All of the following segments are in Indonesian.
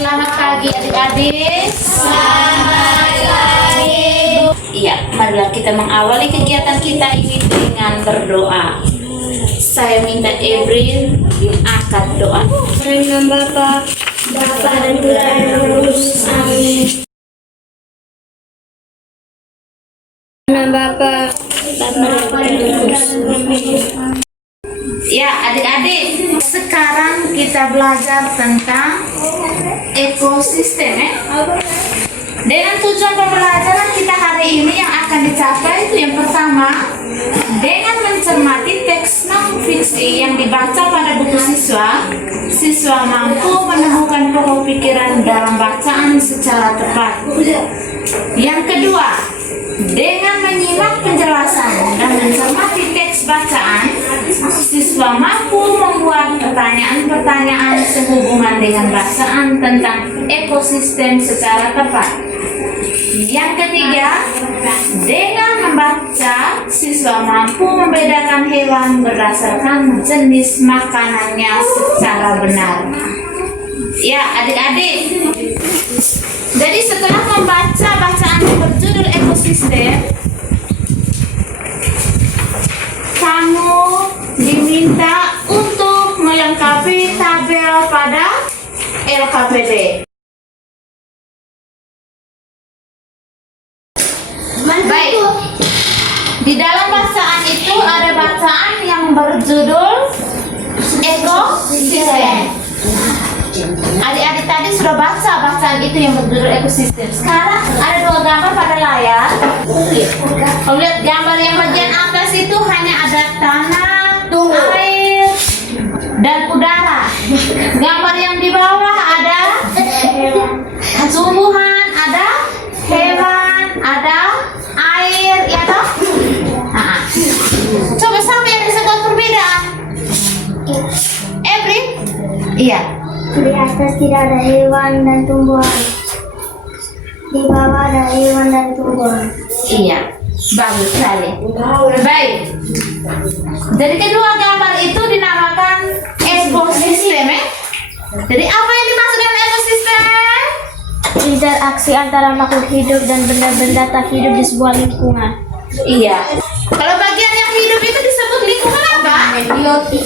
Selamat pagi adik-adik. Selamat pagi. Iya, marilah kita mengawali kegiatan kita ini dengan berdoa. Saya minta Ebrin angkat doa. Dengan Bapa dan Putra dan Roh Kudus. Amin. Dengan Bapa dan Putra dan Roh Kudus. Ya, adik-adik, sekarang kita belajar tentang ekosistem ya. Dengan tujuan pembelajaran kita hari ini yang akan dicapai itu yang pertama, dengan mencermati teks non-fiksi yang dibaca pada buku siswa, siswa mampu menemukan pokok pikiran dalam bacaan secara tepat. Yang kedua, dengan menyimak penjelasan dan mencermati teks bacaan, siswa mampu membuat pertanyaan-pertanyaan sehubungan dengan bacaan tentang ekosistem secara tepat. Yang ketiga, dengan membaca, siswa mampu membedakan hewan berdasarkan jenis makanannya secara benar. Ya, adik-adik. Jadi setelah membaca bacaan berjudul ekosistem, kamu diminta untuk melengkapi tabel pada LKPD. Baik, di dalam bacaan itu ada bacaan yang berjudul ekosistem. Adik-adik tadi sudah baca bacaan itu yang berjudul ekosistem. Sekarang ada dua gambar pada layar. Kalau lihat gambar yang bagian atas itu hanya ada tanah, air, dan udara. Gambar yang di bawah ada tumbuhan, ada hewan, ada air, ya toh? Nah, coba siapa yang bisa tahu perbedaan? Ebri? Iya. Di atas tidak ada hewan dan tumbuhan. Di bawah ada hewan dan tumbuhan. Iya, bagus sekali. Baik. Jadi kedua gambar itu dinamakan ekosistem. Jadi apa yang dimaksud dengan ekosistem? Interaksi antara makhluk hidup dan benda-benda tak hidup di sebuah lingkungan. Iya. Kalau bagian yang hidup itu disebut lingkungan apa? Biotik.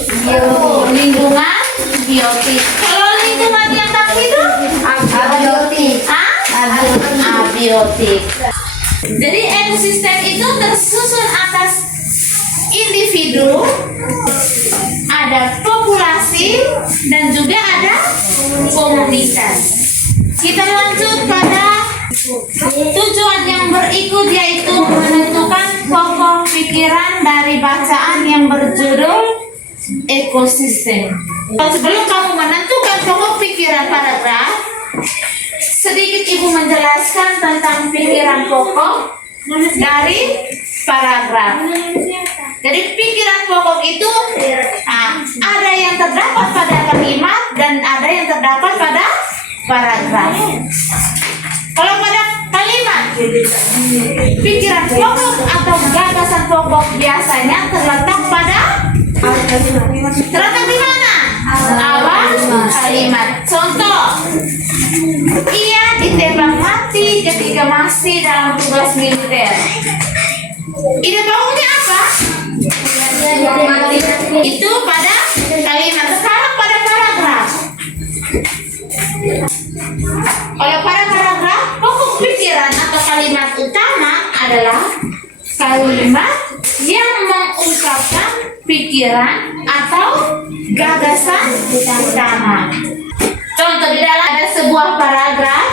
Lingkungan biotik. Kalau lingkungan yang tak hidup? Abiotik. Abiotik. Jadi ekosistem itu tersusun atas individu, ada populasi, dan juga ada komunitas. Kita lanjut pada tujuan yang berikut, yaitu menentukan pokok pikiran dari bacaan yang berjudul ekosistem. Sebelum kamu menentukan pokok pikiran paragraf, sedikit ibu menjelaskan tentang pikiran pokok dari paragraf. Jadi pikiran pokok itu ada yang terdapat pada kalimat dan ada yang terdapat pada paragraf. Kalau pada kalimat, pikiran pokok atau gagasan pokok biasanya terletak di mana? Awal kalimat. Contoh, ia ditembak mati ketika masih dalam tugas militer. Ide pokoknya apa? Itu pada kalimat. Sekarang pada paragraf. Kalau pada paragraf, pokok pikiran atau kalimat utama adalah kalimat yang mengungkapkan pikiran atau gagasan utama. Contoh, di dalam ada sebuah paragraf.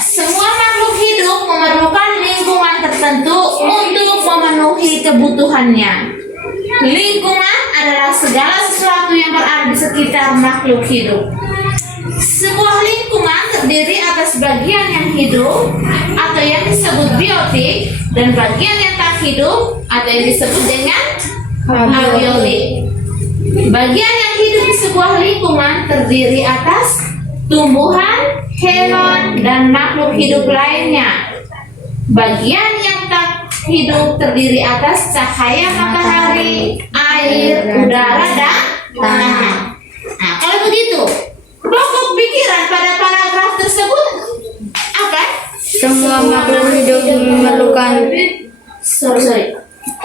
Semua makhluk hidup memerlukan lingkungan tertentu untuk memenuhi kebutuhannya. Lingkungan adalah segala sesuatu yang berada di sekitar makhluk hidup. Sebuah lingkungan terdiri atas bagian yang hidup atau yang disebut biotik dan bagian yang tak hidup atau yang disebut dengan abiotik. Bagian yang hidup di sebuah lingkungan terdiri atas tumbuhan, hewan, dan makhluk hidup lainnya. Bagian yang tak hidup terdiri atas cahaya matahari, air, udara, dan tanah. Nah, kalau begitu, pokok pikiran pada Semua makhluk hidup memerlukan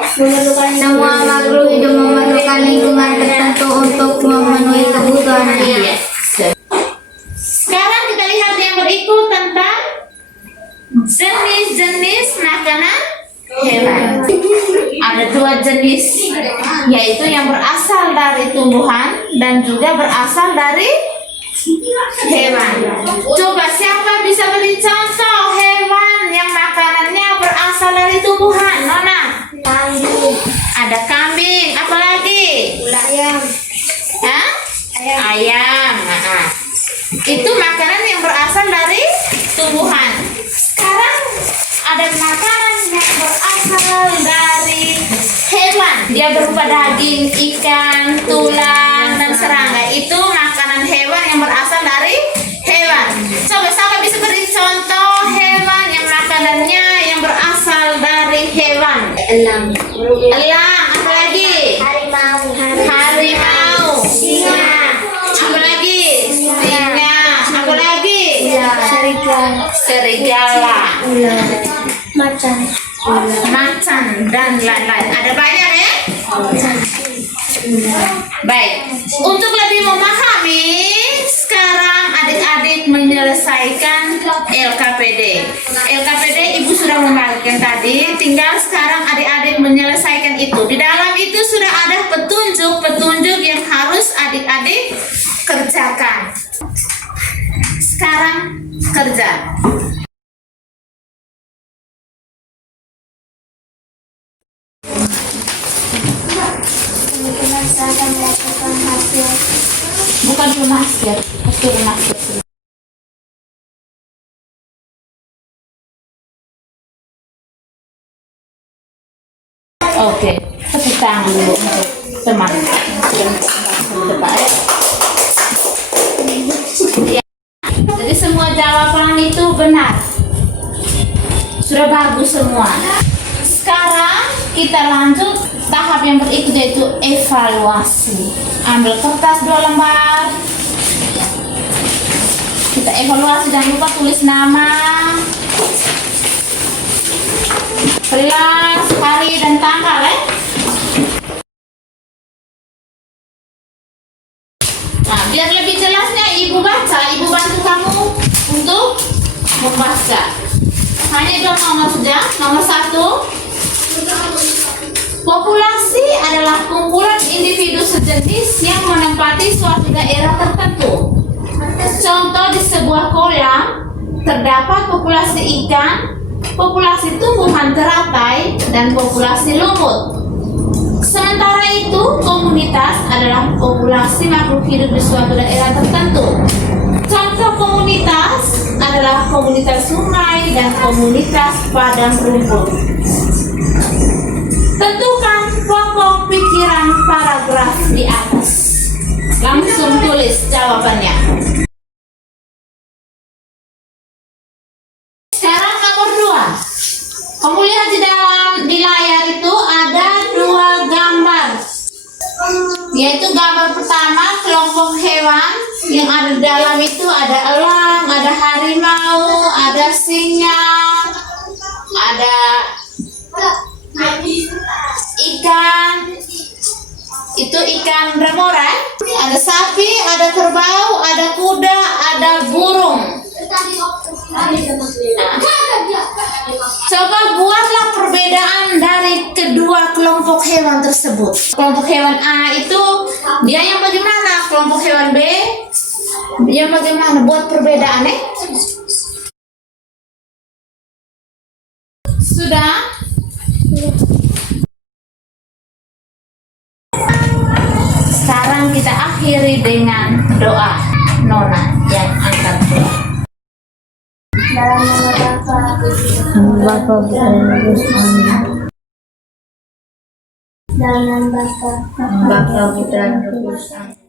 semua makhluk hidup memerlukan lingkungan tertentu untuk memenuhi kebutuhannya. Sekarang kita lihat yang berikut tentang jenis-jenis makanan hewan. Ada 2 jenis, yaitu yang berasal dari tumbuhan dan juga berasal dari hewan. Coba siapa bisa beri contoh hewan yang makanannya berasal dari tumbuhan? Nona? Kambing, Ada kambing, apalagi? ayam, Hah? Ayam. Nah, itu makanan yang berasal dari tumbuhan. Sekarang ada makanan yang berasal dari hewan. Dia berupa daging, ikan, tulang, dan serangga. Itu makanan hewan yang berasal dari hewan. Coba siapa bisa beri contoh hewan yang makanannya yang berasal dari hewan? elang, Elang, apalagi? harimau, Harimau. singa, Apalagi? Singa. Apalagi? serigala, Serigala. ular, macan, Macan dan lain-lain. Ada banyak ya? Baik. Untuk lebih memahami, sekarang adik-adik menyelesaikan LKPD. LKPD Ibu sudah membagikan tadi, tinggal sekarang adik-adik menyelesaikan itu. Di dalam itu sudah ada petunjuk-petunjuk yang harus adik-adik kerjakan. Sekarang kerja. kemudian saya akan melakukan hasil Bukan masker, itu masker. Oke, tepuk tangan dulu untuk teman. Ya. Jadi semua jawaban itu benar. Sudah bagus semua. Sekarang kita lanjut tahap yang berikut, yaitu evaluasi. Ambil kertas 2 lembar. Kita evaluasi, jangan lupa tulis nama, kelas, hari dan tanggal ya. Nah, biar lebih jelasnya ibu baca, ibu bantu kamu untuk membaca. Hanya 2 nomor saja. Nomor 1. Populasi adalah kumpulan individu sejenis yang menempati suatu daerah tertentu. Contoh, di sebuah kolam terdapat populasi ikan, populasi tumbuhan teratai, dan populasi lumut. Sementara itu, komunitas adalah populasi makhluk hidup di suatu daerah tertentu. Contoh komunitas adalah komunitas sungai dan komunitas padang rumput. Tentukan pokok pikiran paragraf di atas. Langsung tulis jawabannya. Sekarang nomor 2. Kamu lihat di layar itu ada 2 gambar. Yaitu gambar pertama kelompok hewan yang ada di dalam itu ada elang, ada harimau, ada singa, ada ikan, itu ikan remora, ada sapi, ada kerbau, ada kuda, ada burung. Coba buatlah perbedaan dari kedua kelompok hewan tersebut. Kelompok hewan A itu dia yang bagaimana? Kelompok hewan B dia bagaimana? Buat perbedaan Sudah? Sekarang kita akhiri dengan doa. Nona yang angkat doa. dalam nama Bapa, dalam nama Bapa, Bapa, Putra, dan Roh Kudus. Amin.